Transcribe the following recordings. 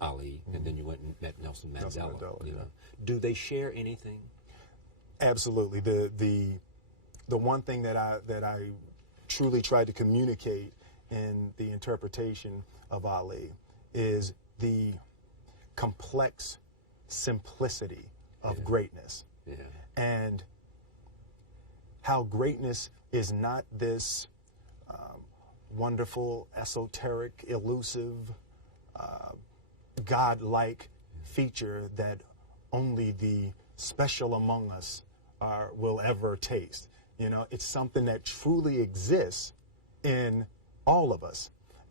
Ali, and then you went and met Nelson Mandela. Nelson Mandela, You know. Do they share anything? Absolutely. The one thing that I truly tried to communicate in the interpretation of Ali is the complex simplicity of greatness. Yeah. And how greatness is not this wonderful, esoteric, elusive, God-like feature that only the special among us will ever taste. You know, it's something that truly exists in all of us.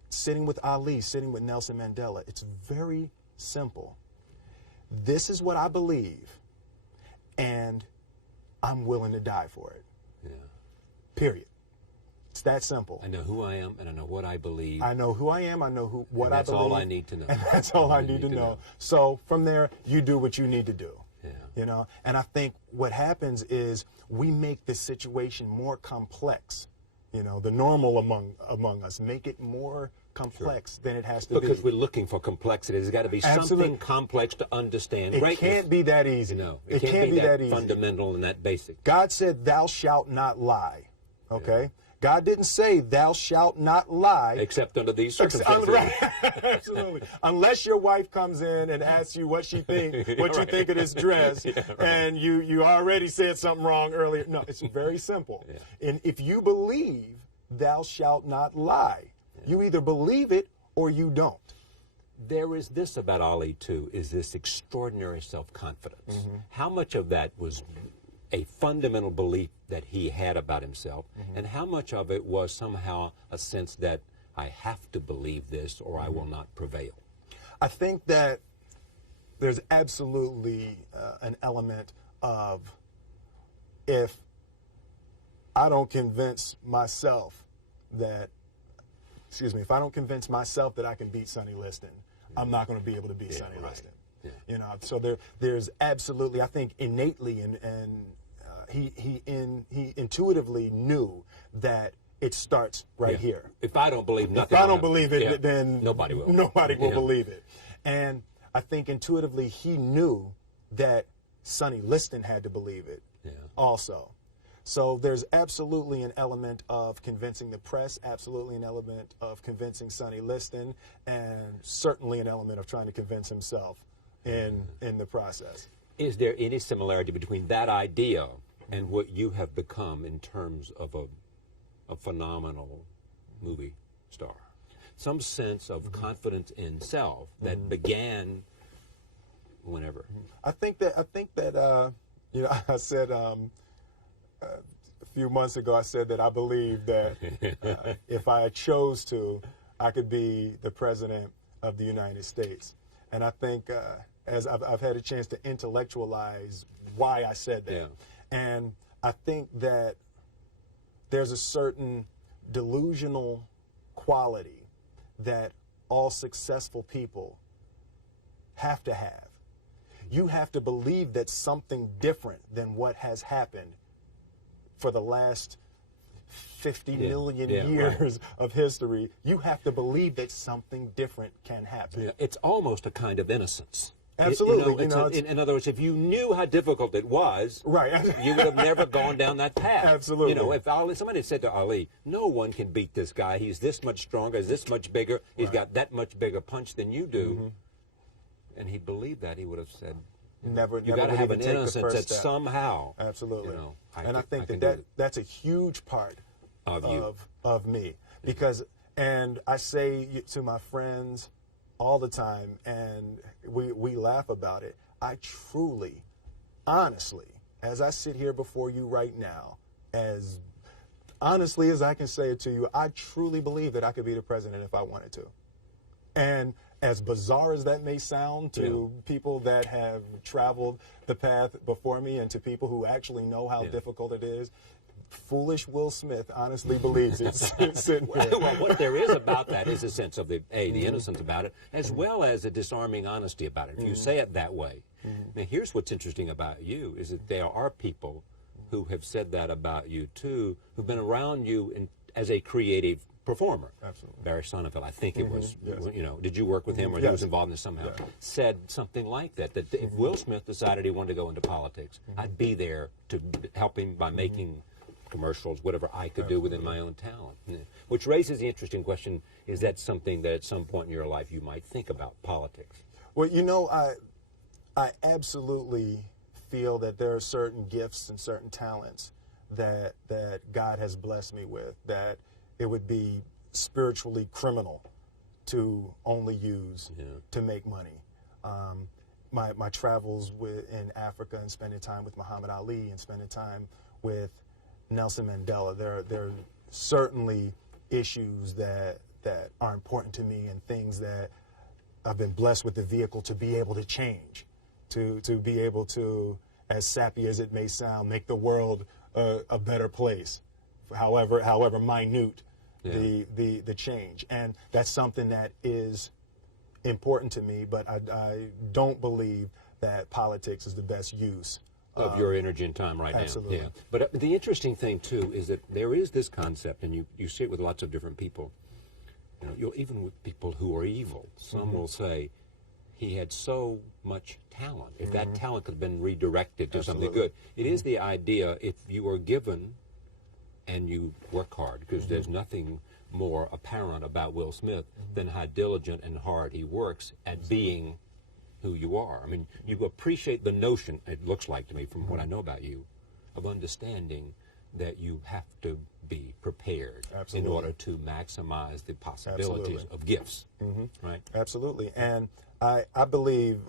Sitting with Ali, sitting with Nelson Mandela, it's very simple. This is what I believe, and I'm willing to die for it. Yeah. Period. It's that simple. I know who I am, and I know what I believe. I know who I am. I know what I believe. That's all I need to know. And that's all I need to know. So from there, you do what you need to do. Yeah. You know, and I think what happens is we make the situation more complex. You know, the normal among us make it more complex than it has to be. Because we're looking for complexity. There's got to be something complex to understand. It can't be that easy. No, it can't be that easy. Fundamental and that basic. God said, "Thou shalt not lie." Okay. Yeah. God didn't say, "Thou shalt not lie." Except under these circumstances. Right. Absolutely. Unless your wife comes in and asks you what you think of this dress, and you already said something wrong earlier. No, it's very simple. Yeah. And if you believe, "Thou shalt not lie," you either believe it or you don't. There is this about Ali, too, is this extraordinary self-confidence. Mm-hmm. How much of that was a fundamental belief that he had about himself, and how much of it was somehow a sense that I have to believe this or I will not prevail? I think that there's absolutely an element of, if I don't convince myself that, if I don't convince myself that I can beat Sonny Liston, I'm not going to be able to beat Sonny Liston. Yeah. You know, so there's absolutely, I think, innately, and he intuitively knew that it starts right here. If I don't believe nothing, if I don't believe it, then nobody will. Nobody will believe it. And I think intuitively he knew that Sonny Liston had to believe it also. So there's absolutely an element of convincing the press, absolutely an element of convincing Sonny Liston, and certainly an element of trying to convince himself in the process. Is there any similarity between that idea and what you have become in terms of a phenomenal movie star? Some sense of confidence in self that began whenever. I think that you know, I said a few months ago, I said that I believe that if I chose to, I could be the president of the United States. And I think as I've had a chance to intellectualize why I said that. Yeah. And I think that there's a certain delusional quality that all successful people have to have. You have to believe that something different than what has happened for the last 50 million years of history. You have to believe that something different can happen. Yeah, it's almost a kind of innocence. Absolutely. In other words, if you knew how difficult it was, you would have never gone down that path. Absolutely. You know, if somebody said to Ali, "No one can beat this guy. He's this much stronger, he's this much bigger, he's got that much bigger punch than you do," and he believed that, he would have said, you got to have an innocence that somehow. Absolutely. You know, I think that's a huge part of me, because, and I say to my friends all the time, and we laugh about it, I truly, honestly, as I sit here before you right now, as honestly as I can say it to you, I truly believe that I could be the president if I wanted to. And as bizarre as that may sound to people that have traveled the path before me, and to people who actually know how difficult it is, foolish Will Smith honestly believes it's sitting here. Well, what there is about that is a sense of the innocence about it, as well as a disarming honesty about it, if you say it that way. Now, here's what's interesting about you, is that there are people who have said that about you, too, who've been around you as a creative performer. Absolutely. Barry Sonnenfeld, I think it was, Yes. you know, did you work with him or he was involved in this somehow? Said something like that, that if Will Smith decided he wanted to go into politics, I'd be there to help him by making commercials, whatever I could do within my own talent. Yeah. Which raises the interesting question, is that something that at some point in your life you might think about, politics? Well, you know, I absolutely feel that there are certain gifts and certain talents that God has blessed me with that it would be spiritually criminal to only use to make money. My travels in Africa and spending time with Muhammad Ali and spending time with Nelson Mandela, there are certainly issues that are important to me and things that I've been blessed with the vehicle to be able to change, to be able to, as sappy as it may sound, make the world a better place, however minute the change. And that's something that is important to me, but I don't believe that politics is the best use of your energy and time right absolutely. now. Yeah. But the interesting thing, too, is that there is this concept, and you see it with lots of different people, you know, even with people who are evil. Some will say, he had so much talent. If that talent could have been redirected to something good. It is the idea, if you are given and you work hard, because there's nothing more apparent about Will Smith than how diligent and hard he works at being who you are. I mean, you appreciate the notion, it looks like to me from what I know about you, of understanding that you have to be prepared in order to maximize the possibilities of gifts, right? Absolutely. And I believe,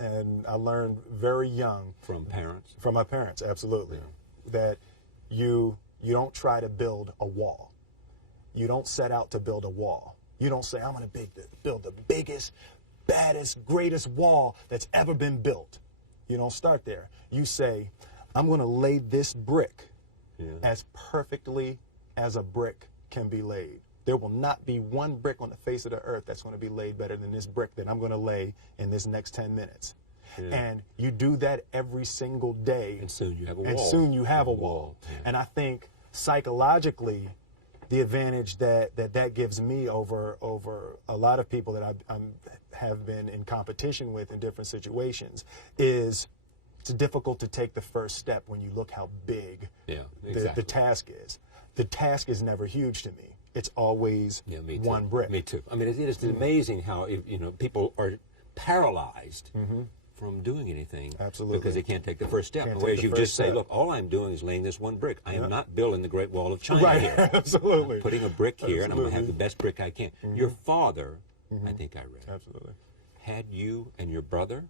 and I learned very young. From parents? From my parents, absolutely. That you don't try to build a wall. You don't set out to build a wall. You don't say, I'm going to build the biggest, baddest, greatest wall that's ever been built. You don't start there. You say, I'm going to lay this brick as perfectly as a brick can be laid. There will not be one brick on the face of the earth that's going to be laid better than this brick that I'm going to lay in this next 10 minutes. And you do that every single day. And soon you have a wall. And soon you have a wall. And I think psychologically, the advantage that gives me over a lot of people that I have been in competition with in different situations is it's difficult to take the first step when you look how big the task is. The task is never huge to me. It's always one brick. Me too. I mean, it's amazing how people are paralyzed from doing anything because they can't take the first step. Whereas you just say, look, all I'm doing is laying this one brick. I am not building the Great Wall of China here. Absolutely. I'm putting a brick here, and I'm going to have the best brick I can. Your father, I think I read, had you and your brother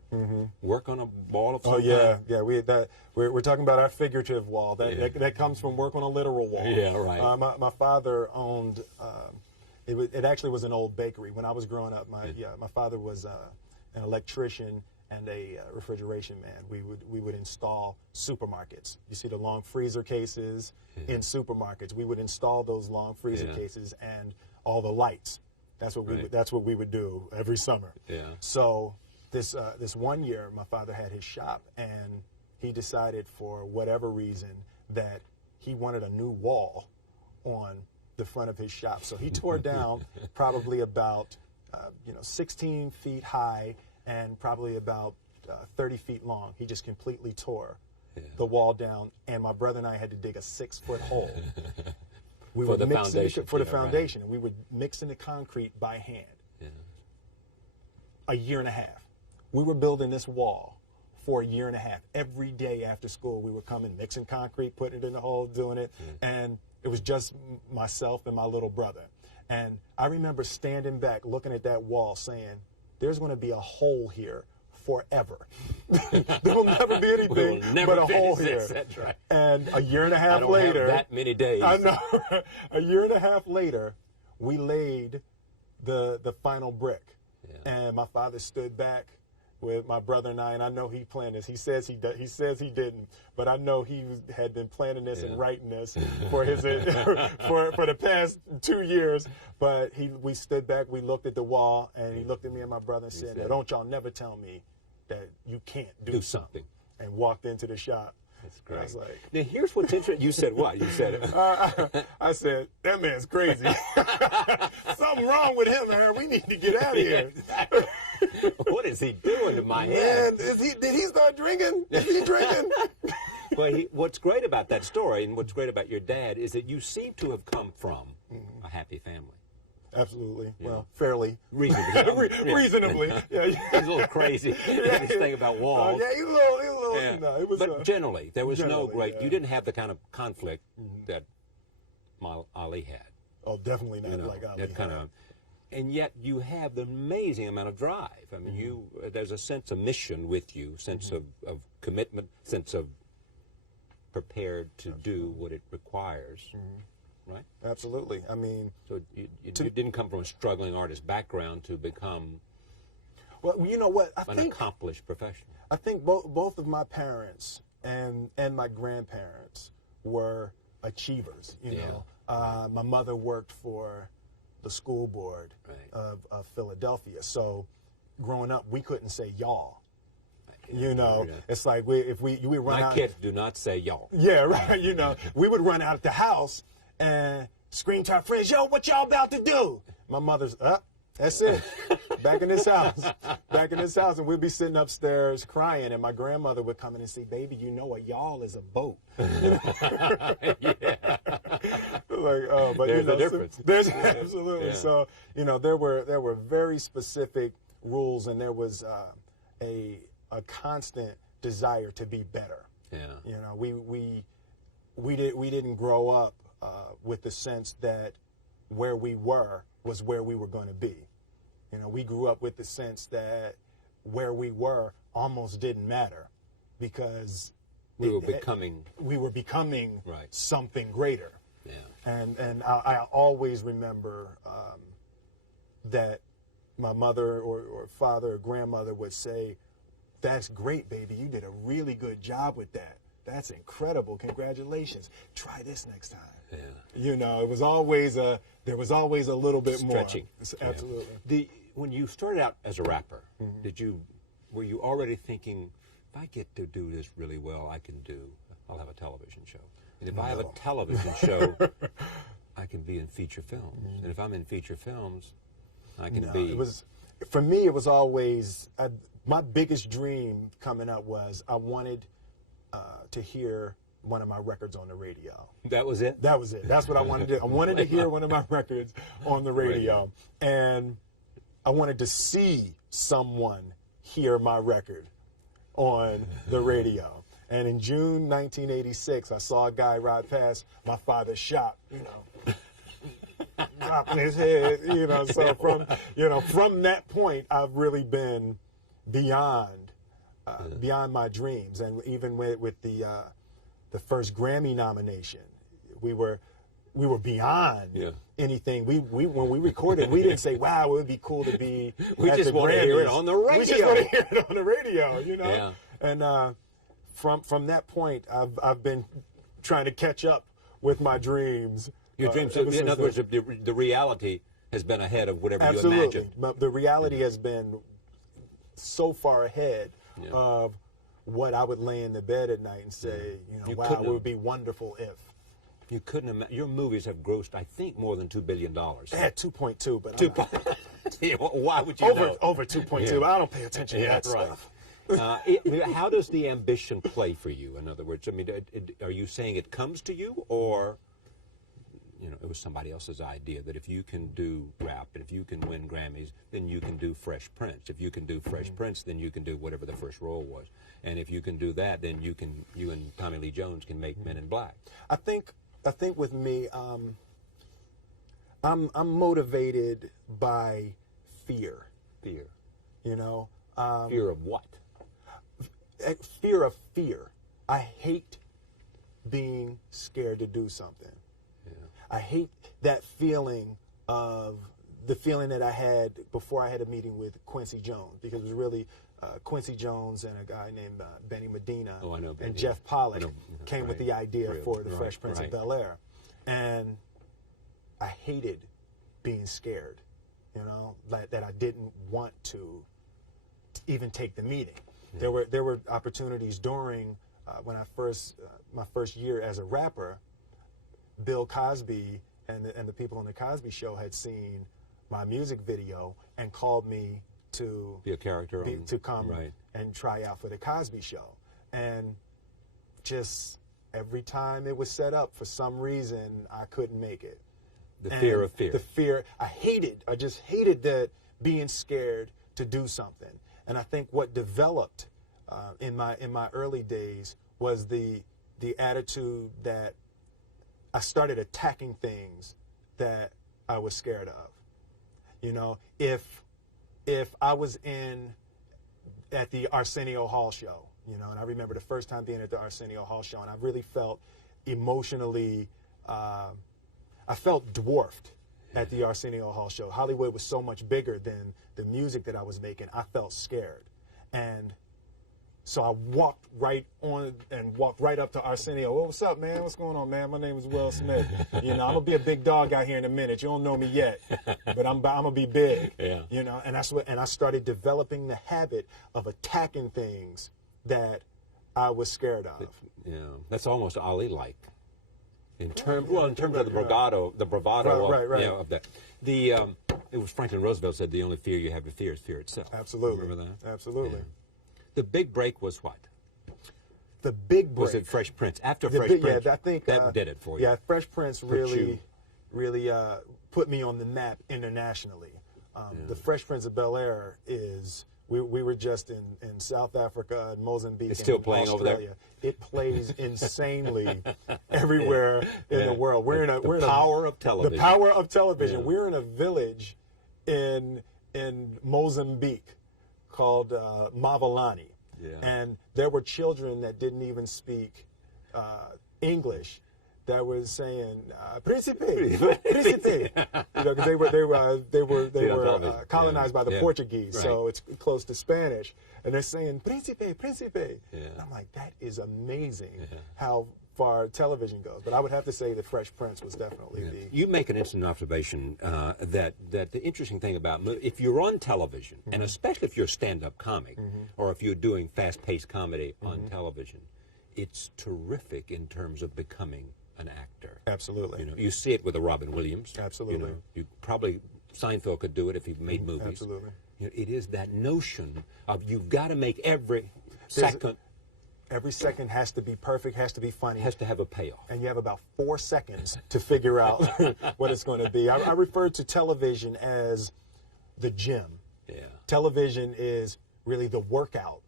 work on a wall of some kind? Yeah. We're talking about our figurative wall. That comes from work on a literal wall. Yeah, right. My father owned. It actually was an old bakery when I was growing up. My father was an electrician and a refrigeration man. We would install supermarkets. You see the long freezer cases in supermarkets. We would install those long freezer cases and all the lights. That's what we would do every summer. So this one year, my father had his shop, and he decided for whatever reason that he wanted a new wall on the front of his shop. So he tore down probably about 16 feet high and probably about 30 feet long. He just completely tore the wall down, and my brother and I had to dig a 6-foot hole. For the foundation. For the foundation. And we would mix in the concrete by hand. A year and a half. We were building this wall for a year and a half. Every day after school, we would come in, mixing concrete, putting it in the hole, doing it. And it was just myself and my little brother. And I remember standing back, looking at that wall, saying, there's going to be a hole here forever. There will never be anything but a hole here. That's right. And a year and a half I don't later, have that many days. I know. A year and a half later, we laid the final brick. And my father stood back with my brother and I know he planned this. He says he didn't, but I know he had been planning this and writing this for his for the past 2 years. But we stood back, we looked at the wall, and he looked at me and my brother and said, "Now, don't y'all never tell me that you can't do something." And walked into the shop. That's great. I was like, now, here's what's interesting. You said what? You said, I said, that man's crazy. Something wrong with him, man. We need to get out of here. Exactly. What is he doing to my head? Man, did he start drinking? Is he drinking? Well, what's great about that story and what's great about your dad is that you seem to have come from a happy family. Absolutely. Yeah. Well, fairly. Reasonably. Reasonably. Yeah. He's a little crazy. This thing about walls. Yeah, he's a little, Yeah. no, it was, But generally, there was no generally, great, yeah. you didn't have the kind of conflict that Ali had. oh, definitely not You know, like Ali. that kind of, and yet you have the amazing amount of drive. I mean, there's a sense of mission with you, sense of commitment, sense of prepared to do what it requires, right? Absolutely. I mean, so you didn't come from a struggling artist background to become well, you know what? an accomplished professional. I think both of my parents and my grandparents were achievers. You know, my mother worked for the school board of Philadelphia, so growing up, we couldn't say y'all. You know, it's like we run out. My kids do not say y'all. Yeah, right. You know, we would run out of the house and scream to our friends, "Yo, what y'all about to do?" My mother's up. That's it. Back in this house. Back in this house, and we'd be sitting upstairs crying, and my grandmother would come in and say, "Baby, you know a y'all is a boat." Yeah. Like, but There's you know, a difference. There's absolutely. Yeah. So, you know, there were very specific rules, and there was a constant desire to be better. Yeah. You know, we didn't grow up with the sense that where we were was where we were going to be. You know, we grew up with the sense that where we were almost didn't matter because we were becoming right. something greater. Yeah. And I always remember that my mother or father or grandmother would say, "That's great, baby. You did a really good job with that. That's incredible. Congratulations. Try this next time." Yeah. You know, there was always a little bit Stretching. More. Absolutely. When you started out as a rapper, were you already thinking, if I get to do this really well, I'll have a television show. And if I have a television show, I can be in feature films. And if I'm in feature films, I can be. It was, for me, it was always, my biggest dream coming up was I wanted to hear one of my records on the radio. That was it? That was it. That's what I wanted to do. I wanted to hear one of my records on the radio. And I wanted to see someone hear my record on the radio. And in June 1986, I saw a guy ride past my father's shop, you know, dropping his head, you know. So from that point, I've really been beyond my dreams. And even with the first Grammy nomination, we were beyond anything. When we recorded, we didn't say, "Wow, it would be cool to be." We at just the want to Grammys. hear it on the radio. We just want to hear it on the radio, you know. Yeah. And from that point, I've been trying to catch up with my dreams. Your dreams. In other words, the reality has been ahead of whatever you imagined. But the reality has been so far ahead of what I would lay in the bed at night and say, wow, it would be wonderful if. You couldn't imagine. Your movies have grossed, I think, more than $2 billion. They had 2.2, but why would you know? Over 2.2. I don't pay attention to that stuff. How does the ambition play for you? In other words, I mean, are you saying it comes to you, or it was somebody else's idea that if you can do rap and if you can win Grammys, then you can do Fresh Prince. If you can do Fresh Prince, then you can do whatever the first role was. And if you can do that, then you and Tommy Lee Jones can make Men in Black. I think with me, I'm motivated by fear. Fear. Fear of what? Fear of fear. I hate being scared to do something. I hate that feeling of the feeling that I had before I had a meeting with Quincy Jones, because it was really Quincy Jones and a guy named Benny Medina and Jeff Pollack came with the idea for the Fresh Prince of Bel-Air. And I hated being scared, that I didn't want to even take the meeting. There were opportunities during when my first year as a rapper, Bill Cosby and the people on the Cosby Show had seen my music video and called me to be a character, to come right. and try out for the Cosby Show. And just every time it was set up, for some reason, I couldn't make it. The fear of fear. The fear. I just hated that, being scared to do something. And I think what developed in my early days was the attitude that I started attacking things that I was scared of. You know, if I was at the Arsenio Hall show, you know, and I remember the first time being at the Arsenio Hall show, and I really felt emotionally, I felt dwarfed at the Arsenio Hall show. Hollywood was so much bigger than the music that I was making. I felt scared. And so I walked right up to Arsenio. Well, what's up, man? What's going on, man? My name is Will Smith. You know, I'm gonna be a big dog out here in a minute. You don't know me yet, but I'm gonna be big. Yeah. You know, and I started developing the habit of attacking things that I was scared of. Yeah, that's almost Ali-like. In terms of the bravado, right. You know, of that. It was Franklin Roosevelt said the only fear you have to fear is fear itself. Absolutely. Remember that? Absolutely. Yeah. The big break was what? The big break. Was it Fresh Prince? After Fresh Prince, yeah, I think that did it for you. Yeah, Fresh Prince really put me on the map internationally. The Fresh Prince of Bel-Air is. We were just in South Africa and Mozambique. It's still and playing Australia. over there? It plays insanely everywhere in the world. We're in the power of television. The power of television. Yeah. We're in a village in Mozambique called Mavalani. Yeah. And there were children that didn't even speak English that was saying "Príncipe, Príncipe," you know, because they were colonized by the Portuguese, so it's close to Spanish, and they're saying "Príncipe, Príncipe." Yeah. And I'm like, that is amazing how far television goes. But I would have to say the Fresh Prince was definitely the. You make an interesting observation that the interesting thing about if you're on television, and especially if you're a stand-up comic, or if you're doing fast-paced comedy on television, it's terrific in terms of becoming an actor. Absolutely. You know, you see it with a Robin Williams. Absolutely. You probably Seinfeld could do it if he made movies. Absolutely. You know, it is that notion of you've got to make every second. Every second has to be perfect, has to be funny. Has to have a payoff. And you have about 4 seconds to figure out what it's going to be. I refer to television as the gym. Yeah. Television is really the workout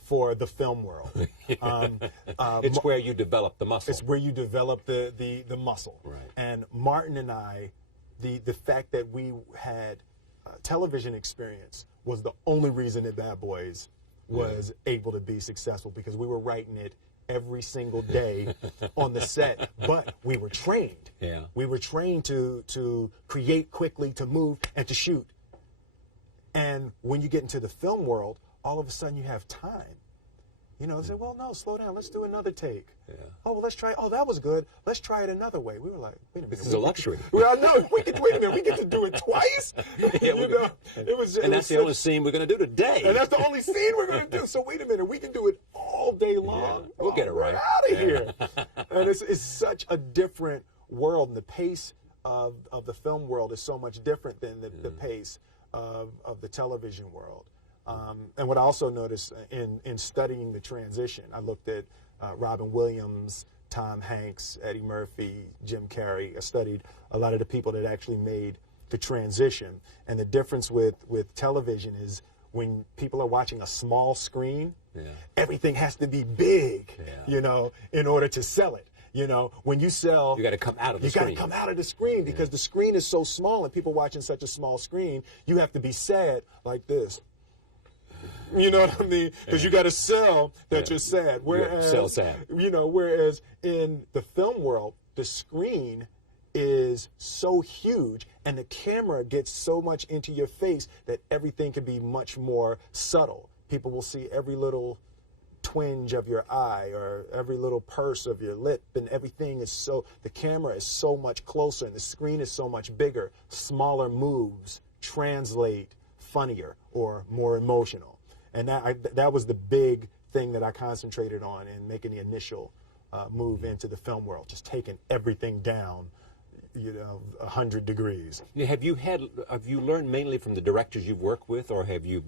for the film world. It's where you develop the muscle. It's where you develop the muscle. Right. And Martin and I, the fact that we had television experience was the only reason that Bad Boys was able to be successful, because we were writing it every single day on the set, but we were trained. Yeah. We were trained to create quickly, to move, and to shoot. And when you get into the film world, all of a sudden you have time. You know, they say, well, no, slow down. Let's do another take. Yeah. Oh, well, let's try. Oh, that was good. Let's try it another way. We were like, wait a minute. This is a luxury. Well, no, wait a minute. We get to do it twice? Yeah, you know, and that's the only scene we're going to do today. And that's the only scene we're going to do. So wait a minute. We can do it all day long. Yeah, we'll get it right. Out of here. And it's such a different world. And the pace of the film world is so much different than the pace of the television world. And what I also noticed in studying the transition, I looked at Robin Williams, Tom Hanks, Eddie Murphy, Jim Carrey. I studied a lot of the people that actually made the transition. And the difference with television is when people are watching a small screen, everything has to be big, you know, in order to sell it. You know, when you sell, you got to come out of the screen. You got to come out of the screen because the screen is so small, and people watching such a small screen, you have to be sad like this. You know what I mean? Because you got to sell that you're sad. Whereas, sell sad. You know, whereas in the film world, the screen is so huge and the camera gets so much into your face that everything can be much more subtle. People will see every little twinge of your eye or every little purse of your lip, and everything is so, the camera is so much closer and the screen is so much bigger. Smaller moves translate funnier or more emotional. And that was the big thing that I concentrated on in making the initial move into the film world, just taking everything down, 100 degrees. Now, have you learned mainly from the directors you've worked with, or have you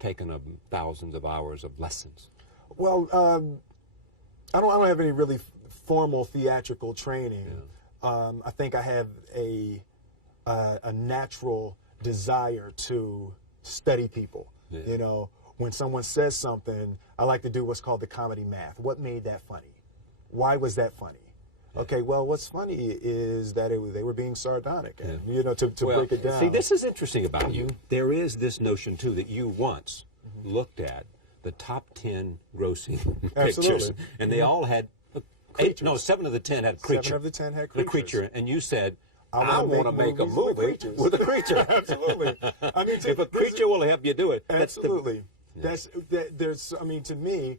taken thousands of hours of lessons? Well, I don't have any really formal theatrical training. Yeah. I think I have a natural desire to study people. Yeah. When someone says something, I like to do what's called the comedy math. What made that funny? Why was that funny? Yeah. Okay, well, what's funny is that they were being sardonic, and to break it down. See, this is interesting about you. There is this notion too that you once looked at the top 10 grossing pictures, and they all had 7 of the 10 had creature. 7 of the 10 had the creatures. creature, and you said, I want to make a movie with a creature. Absolutely. I mean, if a creature will help you do it. Absolutely. To me,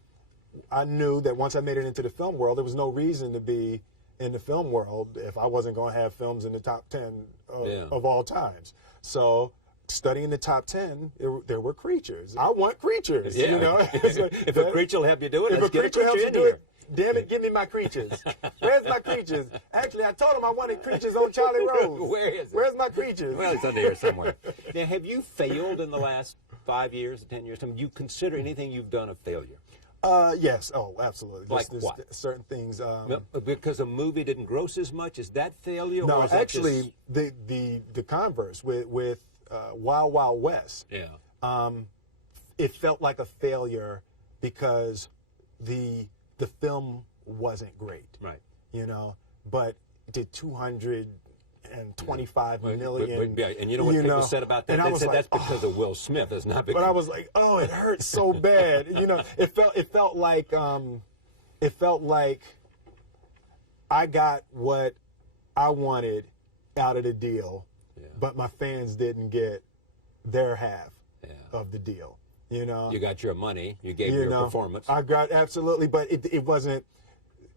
I knew that once I made it into the film world, there was no reason to be in the film world if I wasn't going to have films in the top 10 of all times. So studying the top 10, there were creatures. I want creatures. Yeah. If a creature will help you do it, let's get a creature in here. Damn it, give me my creatures. Where's my creatures? Actually, I told him I wanted creatures on Charlie Rose. Where is it? Where's my creatures? Well, it's under here somewhere. Now, have you failed in the last 5 years, 10 years? Do you consider anything you've done a failure? Yes. Oh, absolutely. Like what? Certain things. Because a movie didn't gross as much, is that failure? No, or is actually, the converse with Wild Wild West. Yeah. It felt like a failure because the film wasn't great. Right. But it did 225 million. And you know what people said about that? They said that's because of Will Smith. It's not because. But I was like, oh, it hurts so bad. It felt like I got what I wanted out of the deal, but my fans didn't get their half of the deal. You got your money. You gave your performance. I got absolutely, but it wasn't.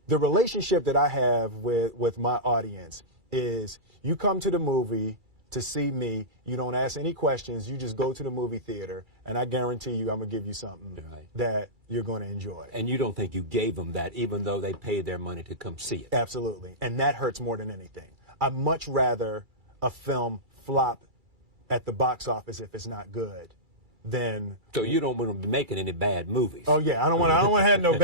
The relationship that I have with my audience is you come to the movie to see me. You don't ask any questions. You just go to the movie theater, and I guarantee you I'm going to give you something that you're going to enjoy. And you don't think you gave them that even though they paid their money to come see it? Absolutely. And that hurts more than anything. I'd much rather a film flop at the box office if it's not good. So you don't want to be making any bad movies? Oh yeah, I don't want to have no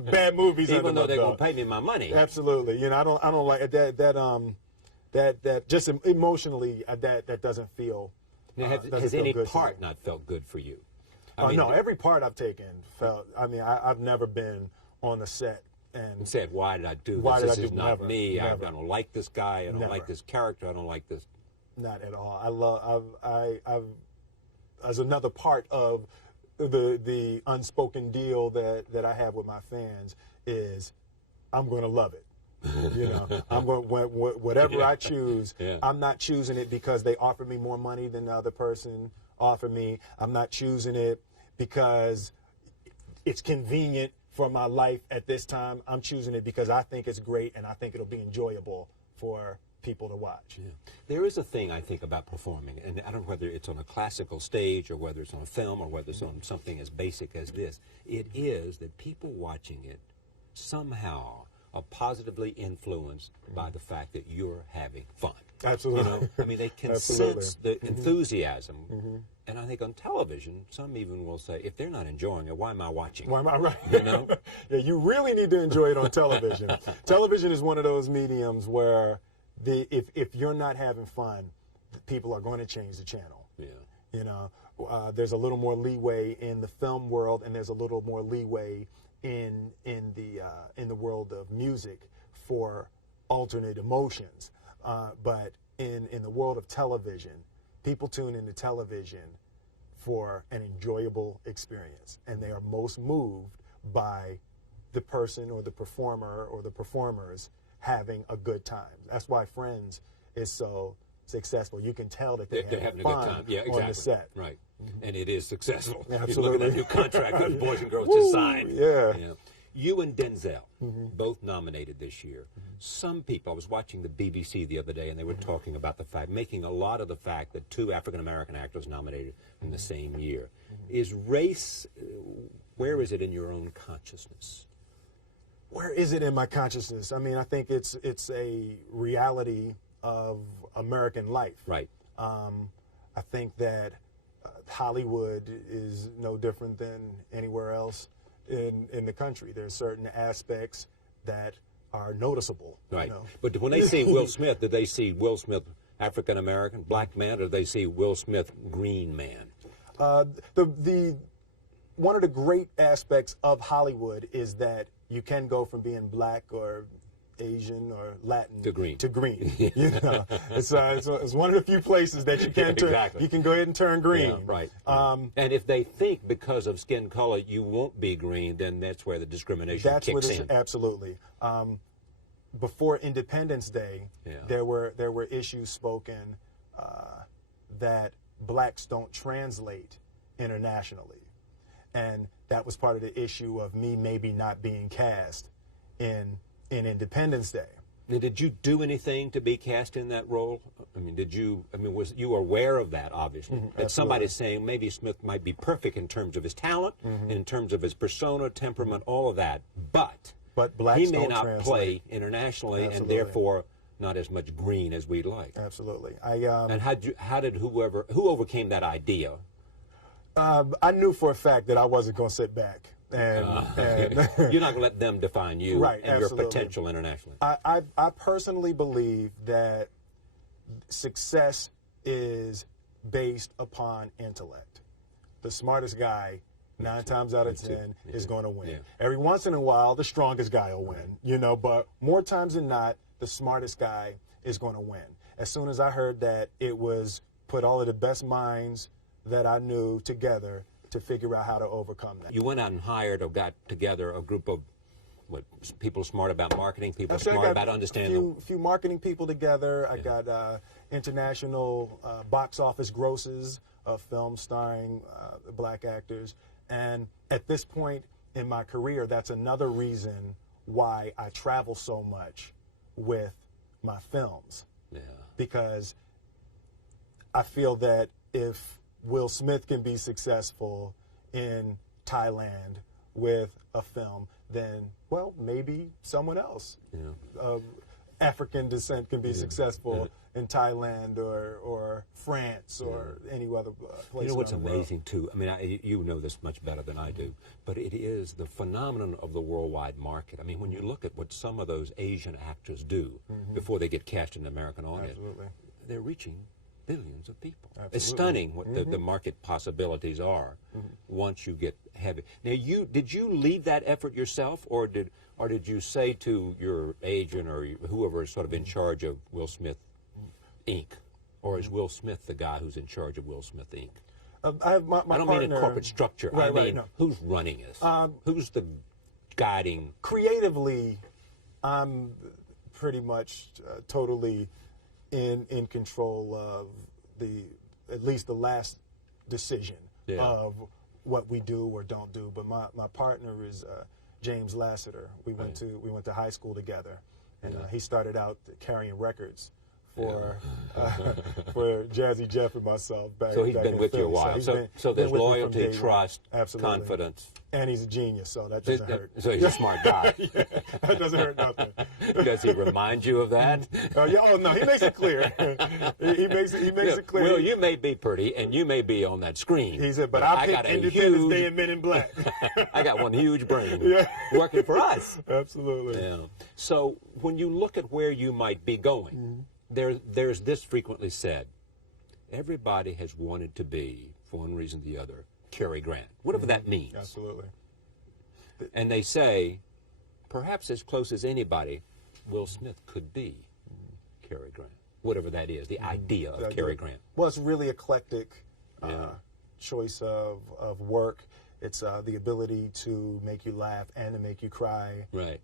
bad movies. Even though they're going to pay me my money. Absolutely, I don't like that. Just emotionally, that doesn't feel. Now, has any part not felt good for you? No, every part I've taken felt. I've never been on the set and said, "Why did I do this? This is not me. I don't like this guy. I don't like this character. I don't like this." Not at all. I've as another part of the unspoken deal that I have with my fans is I'm going to love it. I'm going whatever I choose. I'm not choosing it because they offer me more money than the other person offered me. I'm not choosing it because it's convenient for my life at this time. I'm choosing it because I think it's great and I think it'll be enjoyable for people to watch. Yeah. There is a thing I think about performing, and I don't know whether it's on a classical stage or whether it's on a film or whether it's on something as basic as this. It is that people watching it somehow are positively influenced by the fact that you're having fun. Absolutely. They can sense the enthusiasm. And I think on television, some even will say, if they're not enjoying it, why am I watching? Why am I right? Yeah, you really need to enjoy it on television. Television is one of those mediums where if you're not having fun, people are going to change the channel. Yeah. There's a little more leeway in the film world, and there's a little more leeway in the world of music for alternate emotions. But in the world of television, people tune into television for an enjoyable experience, and they are most moved by the person or the performer or the performers having a good time. That's why Friends is so successful. You can tell that they're having fun a good time. on the set. Right. And it is successful. Absolutely. You look at that new contract that boys and girls just signed. Yeah. You and Denzel, both nominated this year. Some people, I was watching the BBC the other day, and they were talking about the fact, making a lot of the fact that 2 African-American actors nominated in the same year. Is race Where is it in your own consciousness? Where is it in my consciousness? I mean, I think it's a reality of American life. Right. I think that Hollywood is no different than anywhere else in the country. There's certain aspects that are noticeable. Right. You know? But when they see Will Smith, do they see Will Smith African American, black man, or do they see Will Smith green man? One of the great aspects of Hollywood is that you can go from being black or Asian or Latin to green. You know, it's one of the few places that you can turn. Exactly. You can go ahead and turn green. Yeah, right. And if they think because of skin color you won't be green, then that's where the discrimination kicks in. Absolutely. Before Independence Day, there were issues spoken that blacks don't translate internationally. And that was part of the issue of me maybe not being cast in Independence Day. Now, did you do anything to be cast in that role? I mean, was you aware of that, obviously? That somebody's saying maybe Smith might be perfect in terms of his talent, in terms of his persona, temperament, all of that, but blacks he may don't not translate. Play internationally, and therefore not as much green as we'd like. Absolutely. And who overcame that idea? I knew for a fact that I wasn't going to sit back. And you're not going to let them define you right, and absolutely. your potential internationally. I personally believe that success is based upon intellect. The smartest guy, 9 times out of 10, is going to win. Yeah. Every once in a while, the strongest guy will win, you know, but more times than not, the smartest guy is going to win. As soon as I heard that it was put all of the best minds that I knew together to figure out how to overcome that. You went out and hired or got together a group of people smart about marketing, people smart about understanding. A few marketing people together. I got international box office grosses of films starring black actors. And at this point in my career, that's another reason why I travel so much with my films. Yeah. Because I feel that if Will Smith can be successful in Thailand with a film, then, well, maybe someone else of African descent can be successful in Thailand or France or any other place. You know what's amazing, too? I mean, you know this much better than I do, but it is the phenomenon of the worldwide market. I mean, when you look at what some of those Asian actors do before they get cast in the American audience, they're reaching billions of people. Absolutely. It's stunning what the market possibilities are once you get heavy. Now, did you lead that effort yourself, or did you say to your agent or whoever is sort of in charge of Will Smith Inc., or is Will Smith the guy who's in charge of Will Smith Inc.? I have my I don't partner, mean in corporate structure. Right, I mean, no. Who's running this? Who's the guiding? Creatively, I'm pretty much totally in control of at least the last decision of what we do or don't do. But my partner is James Lassiter. We went to high school together, and he started out carrying records for Jazzy Jeff and myself. So he's been with you a while. So there's loyalty, trust, confidence. And he's a genius, so that doesn't hurt. So he's a smart guy. That doesn't hurt nothing. Does he remind you of that? Oh no, he makes it clear. he makes it clear. Well, you may be pretty, and you may be on that screen. He said, but I picked Independence Day and Men in Black. I got one huge brain working for us. Absolutely. Yeah. So when you look at where you might be going, there's this frequently said: everybody has wanted to be, for one reason or the other, Cary Grant, whatever that means. Absolutely. And they say, perhaps as close as anybody, Will Smith could be Cary Grant, whatever that is, the idea of Cary Grant. Well, it's really eclectic choice of work. It's the ability to make you laugh and to make you cry. Right.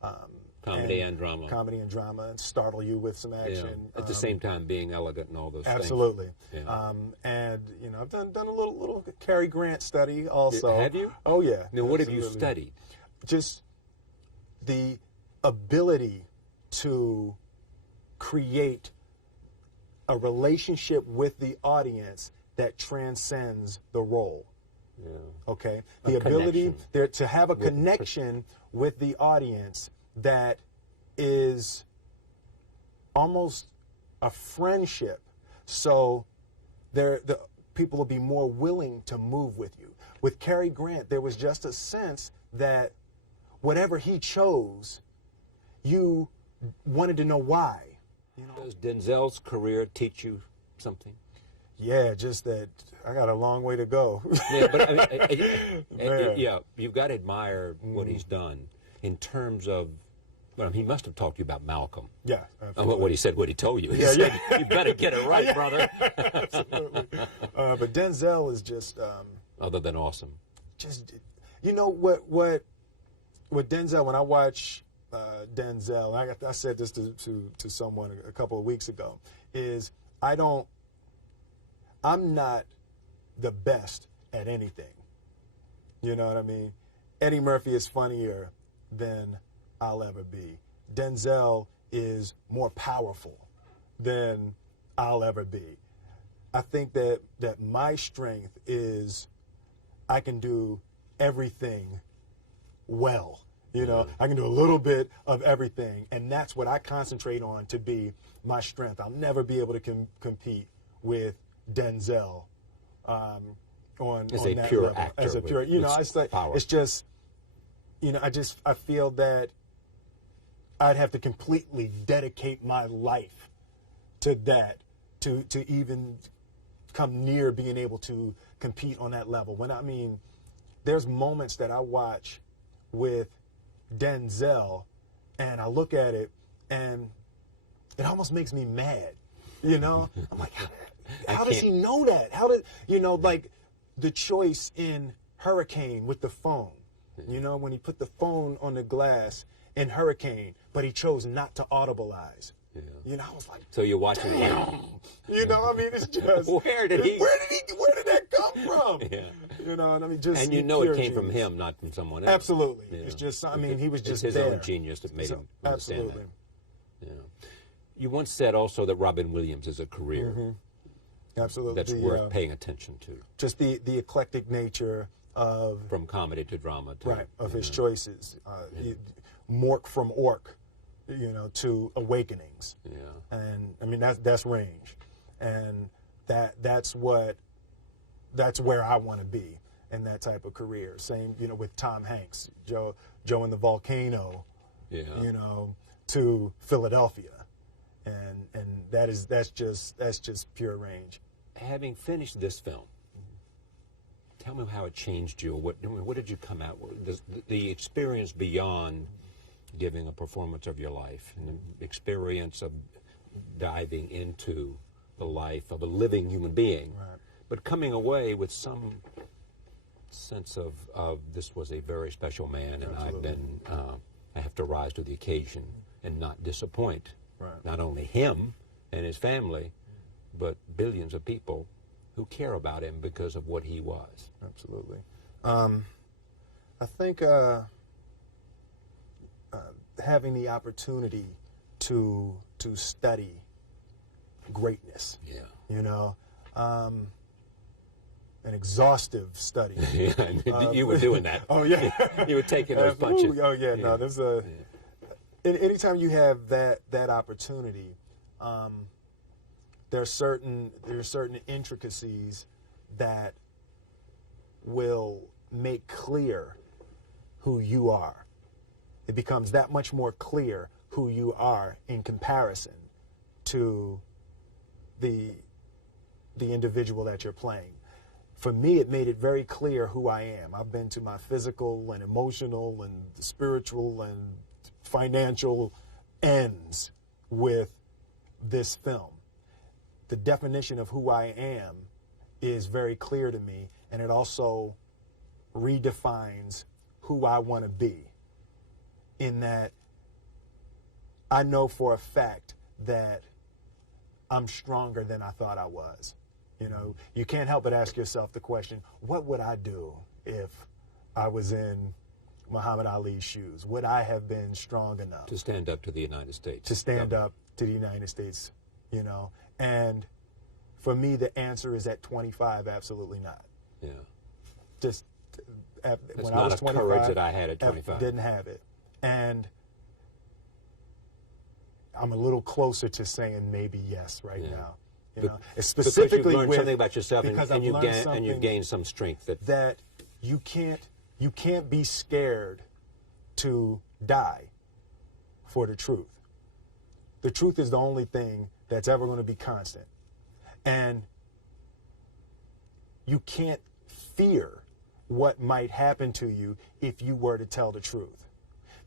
Comedy and drama. Comedy and drama, and startle you with some action. Yeah. At the same time, being elegant and all those absolutely. things. Absolutely. Yeah. And I've done a little Cary Grant study also. Have you? Oh yeah. Now, what have you studied? Just the ability to create a relationship with the audience that transcends the role. Yeah. Okay, the ability there to have a With connection with the audience that is almost a friendship. So the people will be more willing to move with you. With Cary Grant, there was just a sense that whatever he chose, you wanted to know why. You know? Does Denzel's career teach you something? Yeah, just that I got a long way to go. Yeah, but yeah, you've got to admire what he's done in terms of. Well, he must have talked to you about Malcolm. Yeah, absolutely. What he said, what he told you. He said, you better get it right, brother. Absolutely. But Denzel is just. Other than awesome. Just, you know what Denzel, when I watch Denzel, I said this to someone a couple of weeks ago, is I'm not the best at anything. You know what I mean? Eddie Murphy is funnier than I'll ever be. Denzel is more powerful than I'll ever be. I think that my strength is I can do everything well. You know, I can do a little bit of everything, and that's what I concentrate on to be my strength. I'll never be able to compete with Denzel on that pure level. actor As a pure, you know, it's just, you know, I feel that I'd have to completely dedicate my life to that to even come near being able to compete on that level. When I mean, there's moments that I watch with Denzel and I look at it and it almost makes me mad. You know, I'm like, how does he know that? How did, you know, like the choice in Hurricane with the phone, you know, when he put the phone on the glass in Hurricane, but he chose not to audibilize. Yeah. You know, I was like, so you're watching damn. You know, I mean, it's just where did that come from? Yeah. You know, and I mean, just and you know it came from him, not from someone else. Absolutely. Yeah. It's just, I mean, he was just his there. own genius that made him understand absolutely. that. Yeah. You once said also that Robin Williams is a career. Absolutely. That's worth paying attention to. Just the eclectic nature of from comedy to drama to of his choices. Mork from Ork, you know, to Awakenings. Yeah. And I mean that's range. And that's where I want to be in that type of career. Same, you know, with Tom Hanks, Joe and the Volcano, you know, to Philadelphia. And that's just pure range. Having finished this film, tell me how it changed you. What did you come out with? The experience beyond giving a performance of your life, and the experience of diving into the life of a living human being, but coming away with some sense of this was a very special man, and I have to rise to the occasion and not disappoint not only him and his family, but billions of people who care about him because of what he was. Absolutely. I think having the opportunity to study greatness, you know, an exhaustive study. You were doing that. Oh yeah, you were taking those punches. Oh yeah, no, there's a. Anytime you have that opportunity, there are certain intricacies that will make clear who you are. It becomes that much more clear who you are in comparison to the individual that you're playing. For me, it made it very clear who I am. I've been to my physical and emotional and spiritual and financial ends with this film. The definition of who I am is very clear to me, and it also redefines who I want to be, in that I know for a fact that I'm stronger than I thought I was. You know, you can't help but ask yourself the question, what would I do if I was in Muhammad Ali's shoes? Would I have been strong enough to stand up to the United States? To stand up to the United States, you know? And for me, the answer is at 25, absolutely not. Yeah. when I not was a 25, courage that I had at 25. Didn't have it. And I'm a little closer to saying maybe yes right now. You know, specifically because you've learned with, something about yourself, because and I've you've gained some strength that you can't be scared to die for the truth. The truth is the only thing that's ever going to be constant. And you can't fear what might happen to you if you were to tell the truth.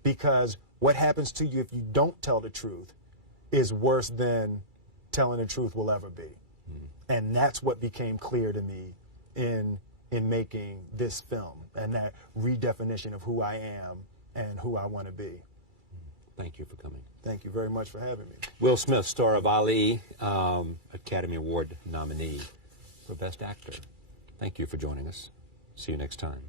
Because what happens to you if you don't tell the truth is worse than telling the truth will ever be. And that's what became clear to me in making this film, and that redefinition of who I am and who I want to be. Thank you for coming. Thank you very much for having me. Will Smith, star of Ali, Academy Award nominee for Best Actor. Thank you for joining us. See you next time.